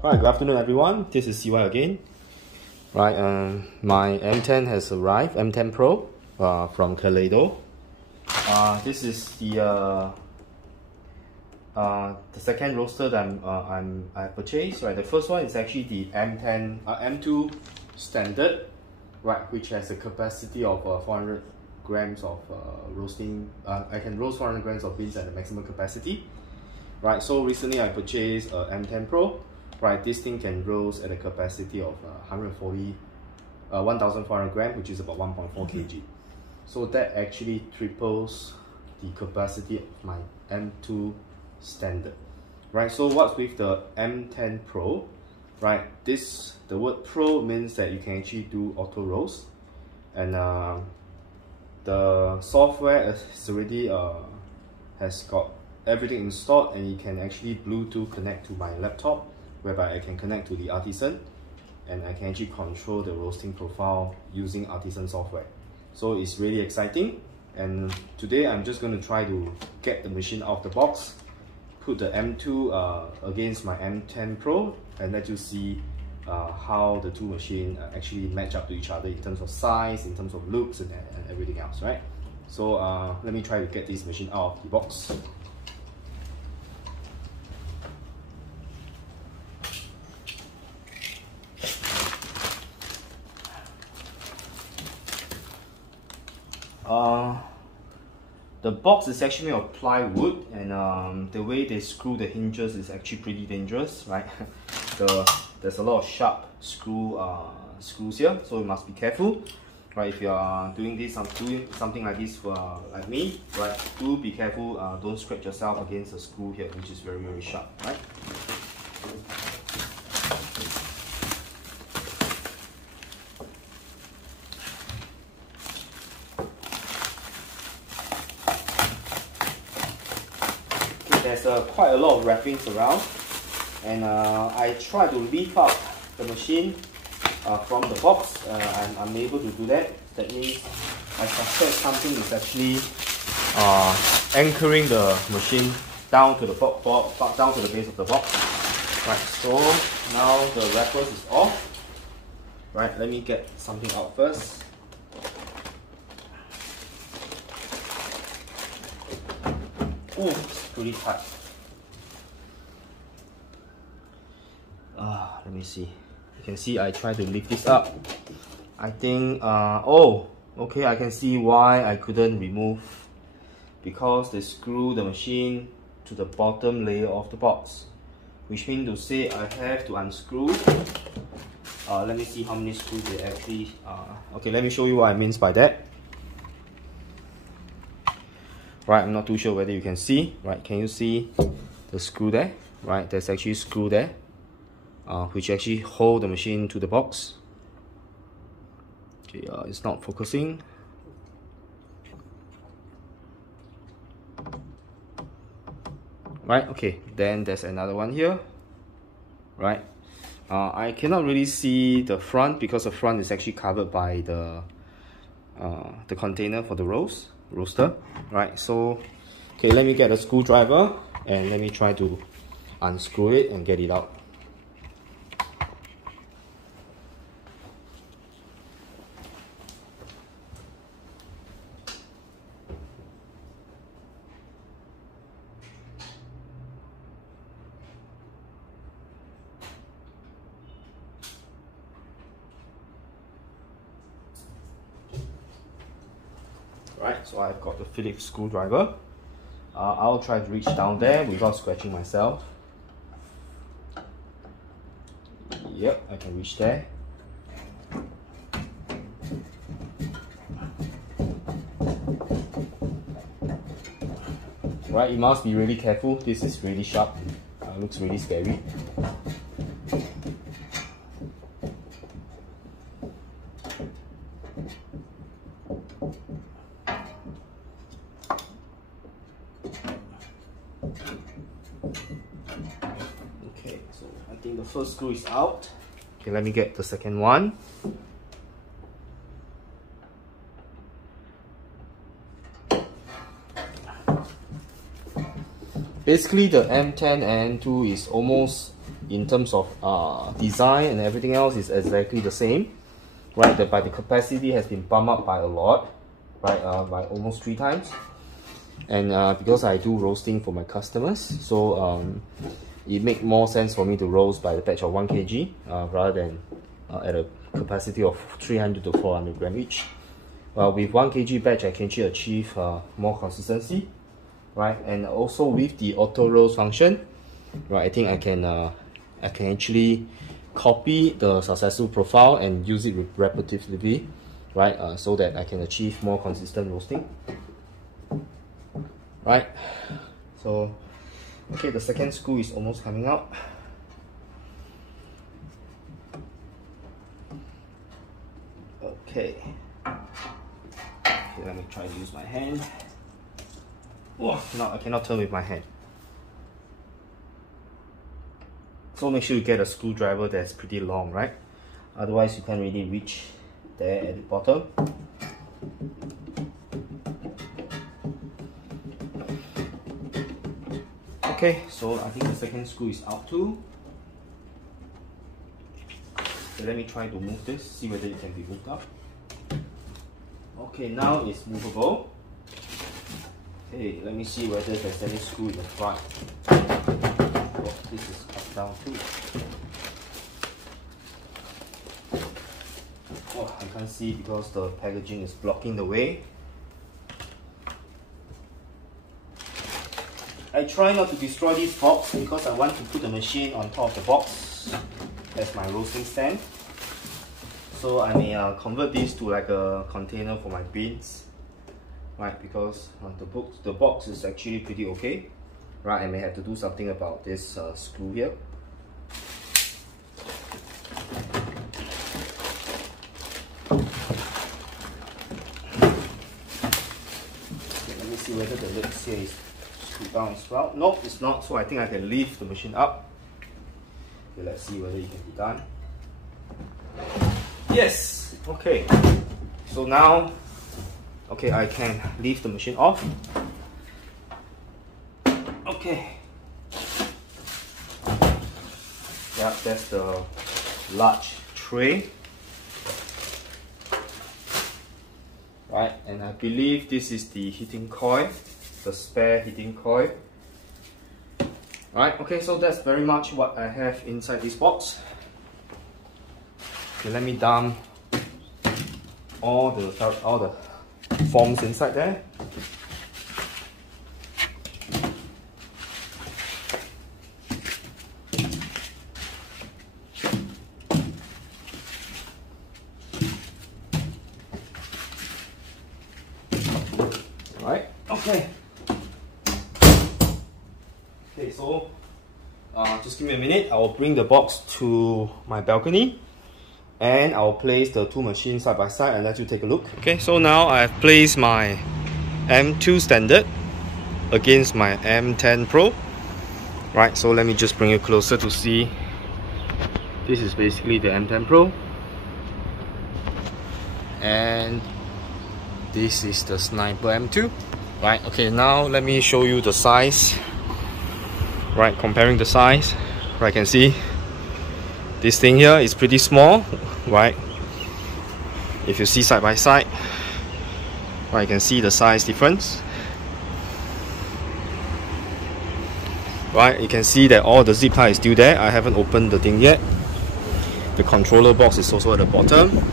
Right, good afternoon everyone. This is CY again. Right, my M10 has arrived, M10 Pro from Kaleido. This is the second roaster that I purchased. Right, the first one is actually the M2 standard, right, which has a capacity of 400 grams of roasting. I can roast 400 grams of beans at the maximum capacity. Right, so recently I purchased M10 Pro. Right, this thing can roast at a capacity of 1,400 grams, which is about 1.4 kg. So that actually triples the capacity of my M2 standard. Right, so what's with the M10 Pro? Right, the word Pro means that you can actually do auto roast, and the software is already has got everything installed, and you can actually Bluetooth connect to my laptop, whereby I can connect to the Artisan, and I can actually control the roasting profile using Artisan software. So it's really exciting, and today I'm just going to try to get the machine out of the box, put the M2 against my M10 Pro, and let you see how the two machines actually match up to each other in terms of size, in terms of looks, and everything else, right? So let me try to get this machine out of the box. The box is actually made of plywood, and the way they screw the hinges is actually pretty dangerous, right? There's a lot of sharp screws here, so you must be careful, right? If you are doing something like this for like me, right? Do be careful. Don't scratch yourself against the screw here, which is very, very sharp, right? There's quite a lot of wrappings around, and I try to lift up the machine from the box. I'm unable to do that. That means I suspect something is actually anchoring the machine down to the down to the base of the box. Right, so now the wrappers is off. Right, let me get something out first. Oh, it's pretty tight. Let me see. You can see I try to lift this up. I think, oh, okay, I can see why I couldn't remove. Because they screw the machine to the bottom layer of the box, which means to say I have to unscrew. Let me see how many screws they actually. Okay, let me show you what I mean by that. Right, I'm not too sure whether you can see. Right, can you see the screw there? Right, there's actually a screw there, which actually hold the machine to the box. Okay, it's not focusing. Right, okay, then there's another one here. Right, I cannot really see the front because the front is actually covered by the container for the roaster. Right, so okay, let me get a screwdriver and let me try to unscrew it and get it out. Right, so I've got the Phillips screwdriver. I'll try to reach down there without scratching myself. Yep, I can reach there. Right, you must be really careful. This is really sharp. Looks really scary. Okay, so I think the first screw is out. Okay, let me get the second one. Basically, the M10 and M2 is almost in terms of design and everything else is exactly the same, right? But the capacity has been bumped up by a lot, right? By almost 3 times. And because I do roasting for my customers, so it makes more sense for me to roast by the batch of 1 kg rather than at a capacity of 300 to 400 gram each. With 1 kg batch, I can actually achieve more consistency, right? And also with the auto roast function, right, I think I can actually copy the successful profile and use it repetitively, right? So that I can achieve more consistent roasting, right? So, okay, the second screw is almost coming out. Okay, let me try to use my hand. Oh, no, I cannot turn with my hand. So make sure you get a screwdriver that's pretty long, right? Otherwise you can't really reach there at the bottom. Okay, so I think the second screw is out too. So let me try to move this, see whether it can be moved up. Okay, now it's movable. Okay, let me see whether there's any screw in the front. Oh, this is up down too. Oh, I can't see because the packaging is blocking the way. I try not to destroy this box because I want to put the machine on top of the box as my roasting stand. So I may convert this to like a container for my beans, right? Because the box is actually pretty okay, right? I may have to do something about this screw here. Okay, let me see whether the lips here is screwed down as well. Nope, it's not. So I think I can lift the machine up. Okay, let's see whether it can be done. Yes, okay. So now, okay, I can leave the machine off. Okay. Yeah, that's the large tray. Right, and I believe this is the heating coil, the spare heating coil. Right, okay, so that's very much what I have inside this box. Okay, let me dump all the forms inside there. Alright, okay. Okay, so just give me a minute. I will bring the box to my balcony and I'll place the 2 machines side by side and let you take a look. Okay, so now I have placed my M2 standard against my M10 Pro. Right, so let me just bring it closer to see. This is basically the M10 Pro. And this is the Sniper M2. Right, okay, now let me show you the size. Right, comparing the size, right, I can see this thing here is pretty small, right? If you see side by side, right, you can see the size difference. Right, you can see that all the zip tie is still there. I haven't opened the thing yet. The controller box is also at the bottom.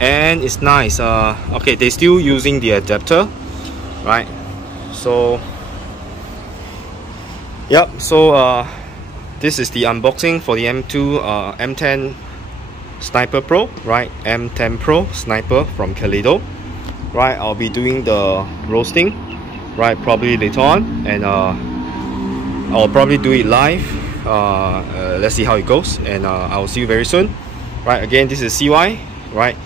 And it's nice, okay, they're still using the adapter, right? So, yep, so this is the unboxing for the M10 Sniper Pro, right? M10 Pro Sniper from Kaleido. Right, I'll be doing the roasting, right, probably later on, and I'll probably do it live. Let's see how it goes, and I'll see you very soon. Right, again, this is CY, right?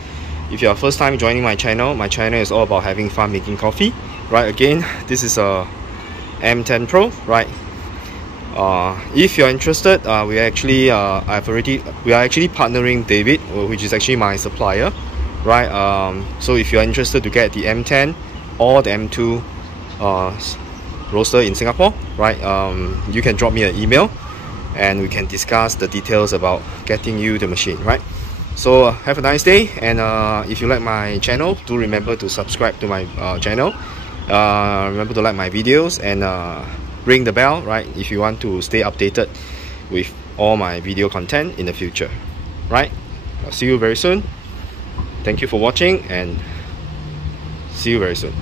If you're first time joining my channel is all about having fun making coffee. Right, again, this is a M10 Pro, right? If you're interested, we are actually partnering David, which is actually my supplier, right? So if you're interested to get the M10 or the M2 roaster in Singapore, right, you can drop me an email, and we can discuss the details about getting you the machine, right? So have a nice day, and if you like my channel, do remember to subscribe to my channel. Remember to like my videos and ring the bell, right, if you want to stay updated with all my video content in the future, right? I'll see you very soon. Thank you for watching, and see you very soon.